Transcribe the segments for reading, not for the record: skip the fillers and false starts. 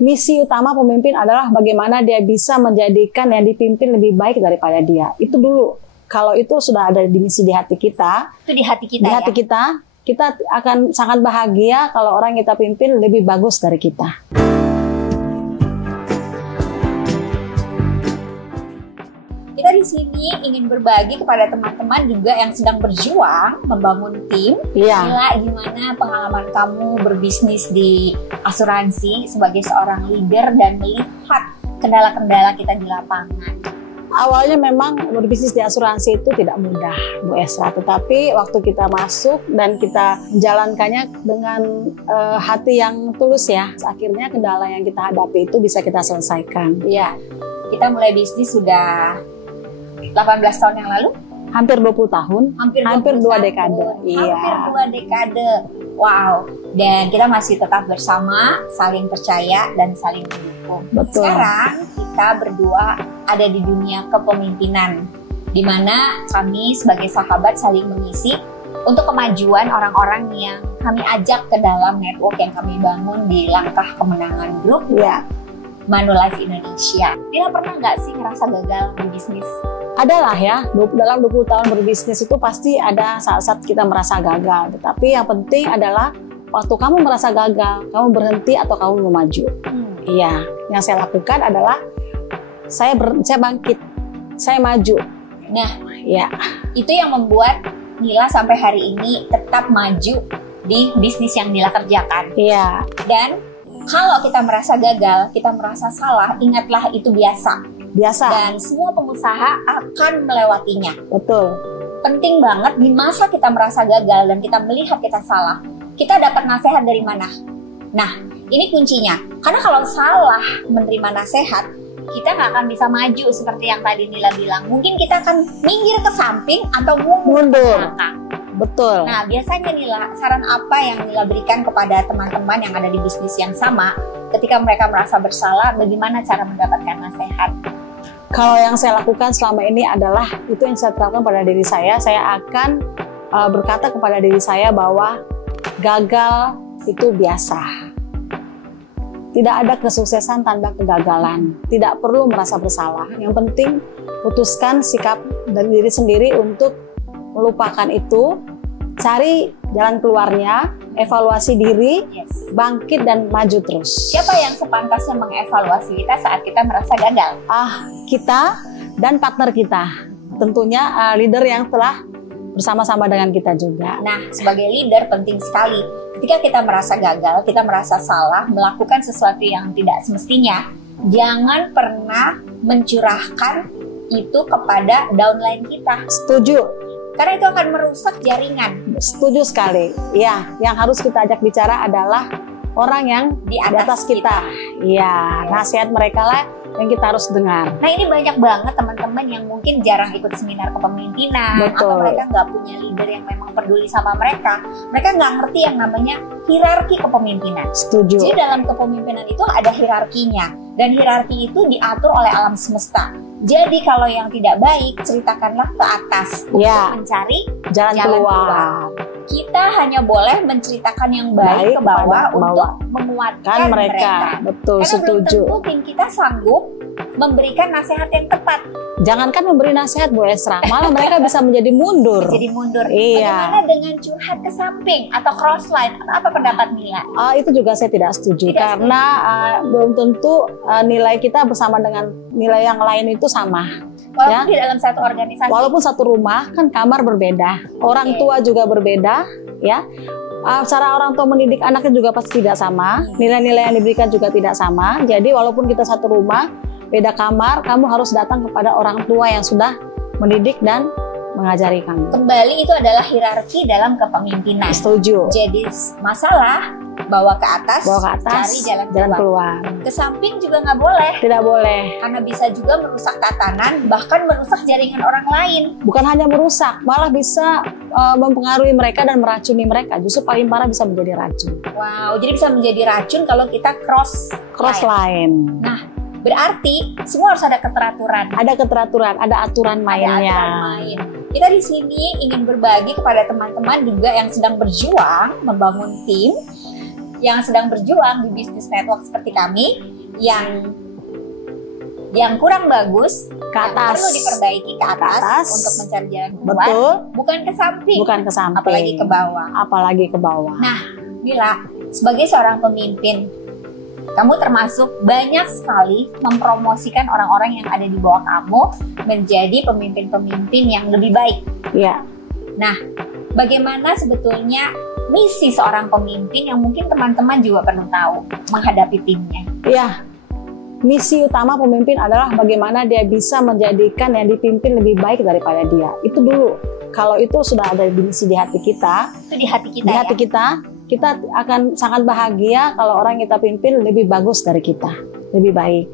misi utama pemimpin adalah bagaimana dia bisa menjadikan yang dipimpin lebih baik daripada dia. Itu dulu. Kalau itu sudah ada di misi di hati kita, Itu di hati kita di ya. hati kita akan sangat bahagia kalau orang kita pimpin lebih bagus dari kita. Kita di sini ingin berbagi kepada teman-teman juga yang sedang berjuang membangun tim. Iya. Mila, gimana pengalaman kamu berbisnis di asuransi sebagai seorang leader dan melihat kendala-kendala kita di lapangan? Awalnya memang berbisnis di asuransi itu tidak mudah, Bu Esra. Tetapi waktu kita masuk dan kita menjalankannya dengan hati yang tulus ya, akhirnya kendala yang kita hadapi itu bisa kita selesaikan. Iya, kita mulai bisnis sudah 18 tahun yang lalu? Hampir 20 tahun, hampir 2 dekade. Iya. Hampir 2 dekade. Wow. Dan kita masih tetap bersama, saling percaya dan saling mendukung. Betul. Sekarang kita berdua ada di dunia kepemimpinan, di mana kami sebagai sahabat saling mengisi untuk kemajuan orang-orang yang kami ajak ke dalam network yang kami bangun di Langkah Kemenangan Group, Iya. Manulife Indonesia. Mila pernah nggak sih ngerasa gagal di bisnis? Adalah ya, dalam 20 tahun berbisnis itu pasti ada saat-saat kita merasa gagal. Tetapi yang penting adalah waktu kamu merasa gagal, kamu berhenti atau kamu mau maju. Iya, yang saya lakukan adalah saya bangkit, saya maju. Nah, Ya, itu yang membuat Mila sampai hari ini tetap maju di bisnis yang Mila kerjakan. iya, Dan kalau kita merasa gagal, kita merasa salah, ingatlah itu biasa. biasa, Dan semua pengusaha akan melewatinya. betul. Penting banget di masa kita merasa gagal dan kita melihat kita salah, kita dapat nasihat dari mana? Nah, ini kuncinya. Karena kalau salah menerima nasihat, kita nggak akan bisa maju seperti yang tadi Mila bilang. Mungkin kita akan minggir ke samping atau mundur ke belakang. Betul. Nah, biasanya Mila, saran apa yang Mila berikan kepada teman-teman yang ada di bisnis yang sama ketika mereka merasa bersalah, bagaimana cara mendapatkan nasihat? Kalau yang saya lakukan selama ini adalah itu yang saya terapkan pada diri saya akan berkata kepada diri saya bahwa gagal itu biasa. Tidak ada kesuksesan tanpa kegagalan. Tidak perlu merasa bersalah. Yang penting putuskan sikap dari diri sendiri untuk melupakan itu, cari jalan keluarnya, evaluasi diri, bangkit dan maju terus. Siapa yang sepantasnya mengevaluasi kita saat kita merasa gagal? Kita dan partner kita. Tentunya leader yang telah bersama-sama dengan kita juga. Nah, sebagai leader penting sekali. Ketika kita merasa gagal, kita merasa salah, melakukan sesuatu yang tidak semestinya, jangan pernah mencurahkan itu kepada downline kita. Setuju. Karena itu akan merusak jaringan. Setuju sekali. Ya, yang harus kita ajak bicara adalah orang yang di atas kita. Iya, nasihat mereka lah yang kita harus dengar. Nah, ini banyak banget teman-teman yang mungkin jarang ikut seminar kepemimpinan. Betul. Atau mereka nggak punya leader yang memang peduli sama mereka. Mereka nggak ngerti yang namanya hierarki kepemimpinan. Setuju. Jadi dalam kepemimpinan itu ada hierarkinya. Dan hierarki itu diatur oleh alam semesta. Jadi kalau yang tidak baik, ceritakanlah ke atas untuk mencari jalan keluar. Kita hanya boleh menceritakan yang baik ke bawah untuk menguatkan mereka. Betul, Karena setuju. belum tentu tim kita sanggup memberikan nasihat yang tepat. Jangankan memberi nasihat Bu Esra, malah mereka bisa menjadi mundur. Jadi mundur. Iya. Bagaimana dengan curhat ke samping atau cross line? Apa pendapat Mila? Itu juga saya tidak setuju karena belum tentu nilai kita bersama dengan nilai yang lain itu sama. Walaupun di dalam satu organisasi. Walaupun satu rumah kan kamar berbeda, orang tua juga berbeda, ya. Cara orang tua mendidik anaknya juga pasti tidak sama, nilai-nilai yang diberikan juga tidak sama. Jadi walaupun kita satu rumah, beda kamar, kamu harus datang kepada orang tua yang sudah mendidik dan mengajari kamu. Kembali itu adalah hierarki dalam kepemimpinan. Setuju. Jadi masalah bawa ke atas, cari jalan keluar. Ke samping juga nggak boleh. Tidak boleh. Karena bisa juga merusak tatanan, bahkan merusak jaringan orang lain. Bukan hanya merusak, malah bisa mempengaruhi mereka dan meracuni mereka. Justru paling parah bisa menjadi racun. Wow, jadi bisa menjadi racun kalau kita cross line. Nah, berarti semua harus ada keteraturan. Ada keteraturan, ada aturan mainnya. Ada aturan main. Kita di sini ingin berbagi kepada teman-teman juga yang sedang berjuang membangun tim. yang sedang berjuang di bisnis network seperti kami yang kurang bagus, ke atas, perlu diperbaiki ke atas untuk mencari jalan keluar. Betul. Bukan ke samping. Bukan ke samping. Apalagi ke bawah. Apalagi ke bawah. Nah, Mila, sebagai seorang pemimpin, kamu termasuk banyak sekali mempromosikan orang-orang yang ada di bawah kamu menjadi pemimpin-pemimpin yang lebih baik. Iya. Nah, bagaimana sebetulnya misi seorang pemimpin yang mungkin teman-teman juga perlu tahu menghadapi timnya? Iya. Misi utama pemimpin adalah bagaimana dia bisa menjadikan yang dipimpin lebih baik daripada dia. Itu dulu. Kalau itu sudah ada misi di hati kita, Itu di hati kita di hati kita akan sangat bahagia kalau orang yang kita pimpin lebih bagus dari kita, lebih baik.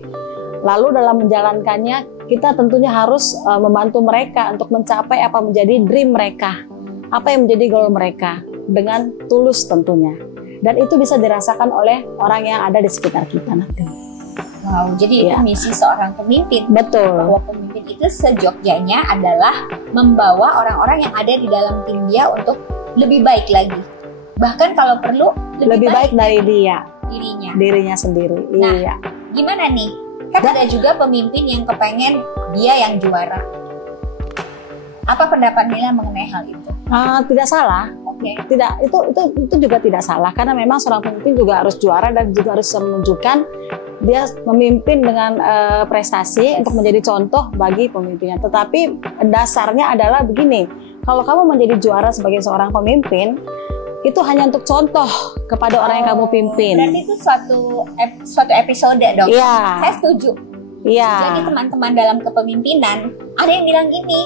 Lalu dalam menjalankannya, kita tentunya harus membantu mereka untuk mencapai apa menjadi dream mereka, apa yang menjadi goal mereka, dengan tulus tentunya. Dan itu bisa dirasakan oleh orang yang ada di sekitar kita nanti. Wow, jadi itu misi seorang pemimpin. Betul. Bahwa pemimpin itu sejogjanya adalah membawa orang-orang yang ada di dalam tim dia untuk lebih baik lagi. Bahkan kalau perlu lebih baik dari dia, dirinya sendiri. Nah, iya. Gimana nih? Kan ada juga pemimpin yang kepengen dia yang juara. Apa pendapat Mila mengenai hal itu? Tidak salah. Oke. Tidak, itu juga tidak salah karena memang seorang pemimpin juga harus juara dan juga harus menunjukkan dia memimpin dengan prestasi untuk menjadi contoh bagi pemimpinnya. Tetapi dasarnya adalah begini, kalau kamu menjadi juara sebagai seorang pemimpin, itu hanya untuk contoh kepada orang yang kamu pimpin. Berarti itu suatu episode dong. Iya. Saya setuju. Iya. Jadi teman-teman dalam kepemimpinan, ada yang bilang gini,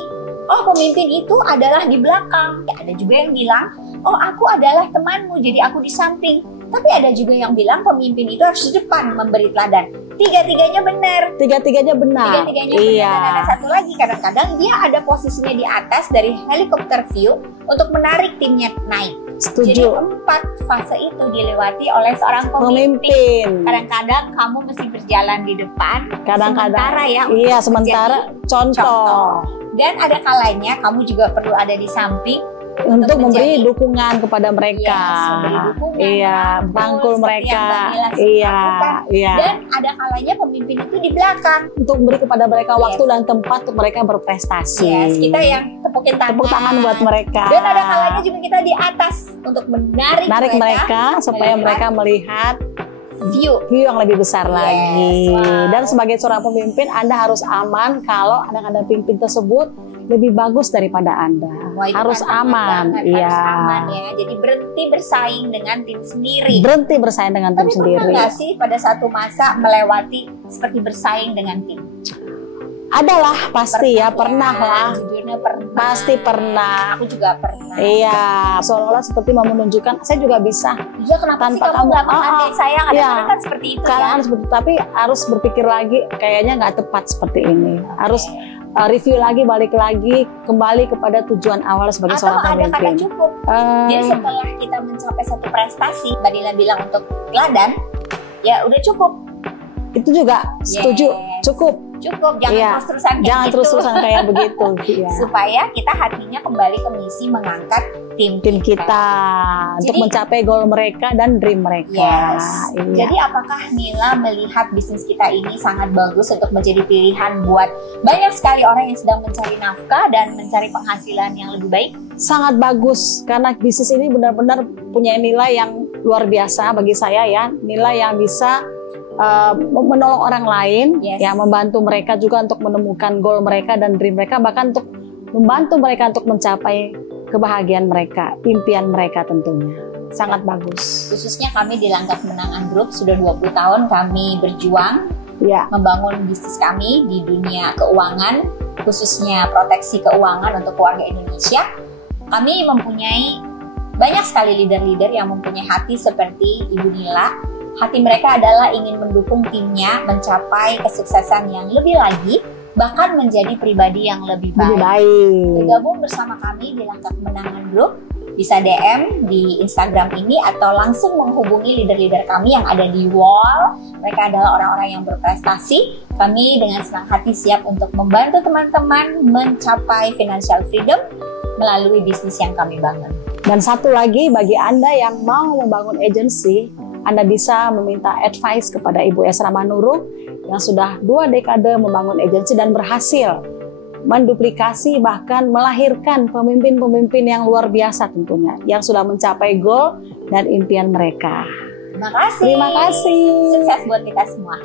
oh pemimpin itu adalah di belakang. Ya, ada juga yang bilang, oh aku adalah temanmu, jadi aku di samping. Tapi ada juga yang bilang pemimpin itu harus di depan memberi teladan. Tiga-tiganya benar. Tiga-tiganya benar. Tiga-tiganya benar. Dan ada satu lagi, kadang-kadang dia ada posisinya di atas dari helikopter view untuk menarik timnya naik. Setuju. Jadi 4 fase itu dilewati oleh seorang pemimpin. Kadang-kadang kamu mesti berjalan di depan. Kadang-kadang. Sementara ya. Iya, sementara contoh. Dan ada kalanya kamu juga perlu ada di samping untuk memberi dukungan kepada mereka. Memberi dukungan, merangkul mereka. Iya. Dan ada kalanya pemimpin itu di belakang untuk memberi kepada mereka waktu dan tempat untuk mereka berprestasi. Kita yang tepukin tangan. Tepuk tangan buat mereka. Dan ada kalanya juga kita di atas untuk menarik mereka supaya mereka melihat view yang lebih besar lagi. Wow. Dan sebagai seorang pemimpin, Anda harus aman kalau Anda pimpin tersebut lebih bagus daripada Anda. Harus aman. Iya. Harus aman ya. Jadi berhenti bersaing dengan tim sendiri. Berhenti bersaing dengan tim sendiri. Tapi pernah nggak sih pada satu masa melewati seperti bersaing dengan tim? Adalah pasti pernah lah. Jujurnya pernah. Pasti pernah. Aku juga pernah. Iya, seolah-olah seperti mau menunjukkan saya juga bisa. Iya, kenapa sih kamu nggak menghargai saya? Kadang-kadang kan seperti itu kan seperti, tapi harus berpikir lagi, kayaknya nggak tepat seperti ini. Harus review lagi, balik lagi, kembali kepada tujuan awal sebagai seorang pemimpin. Atau ada kata cukup. Jadi setelah kita mencapai satu prestasi, Mbak Dila bilang untuk teladan, ya udah cukup. Itu juga setuju, cukup, jangan terus-terusan kayak begitu. Supaya kita hatinya kembali ke misi mengangkat tim kita untuk mencapai goal mereka dan dream mereka. Jadi apakah Mila melihat bisnis kita ini sangat bagus untuk menjadi pilihan buat banyak sekali orang yang sedang mencari nafkah dan mencari penghasilan yang lebih baik? Sangat bagus, karena bisnis ini benar-benar punya nilai yang luar biasa bagi saya ya, nilai yang bisa menolong orang lain, membantu mereka juga untuk menemukan goal mereka dan dream mereka, bahkan untuk membantu mereka untuk mencapai kebahagiaan mereka, impian mereka tentunya. Sangat bagus. Khususnya kami di Langkah Kemenangan Group sudah 20 tahun kami berjuang membangun bisnis kami di dunia keuangan, khususnya proteksi keuangan untuk keluarga Indonesia. Kami mempunyai banyak sekali leader-leader yang mempunyai hati seperti Ibu Nila. Hati mereka adalah ingin mendukung timnya mencapai kesuksesan yang lebih lagi, bahkan menjadi pribadi yang lebih baik. Bergabung bersama kami di Langkah Kemenangan Group, bisa DM di Instagram ini atau langsung menghubungi leader-leader kami yang ada di wall. Mereka adalah orang-orang yang berprestasi. Kami dengan senang hati siap untuk membantu teman-teman mencapai financial freedom melalui bisnis yang kami bangun. Dan satu lagi, bagi Anda yang mau membangun agensi, Anda bisa meminta advice kepada Ibu Esra Manurung yang sudah 2 dekade membangun agensi dan berhasil menduplikasi bahkan melahirkan pemimpin-pemimpin yang luar biasa tentunya, yang sudah mencapai goal dan impian mereka. Terima kasih. Terima kasih. Sukses buat kita semua.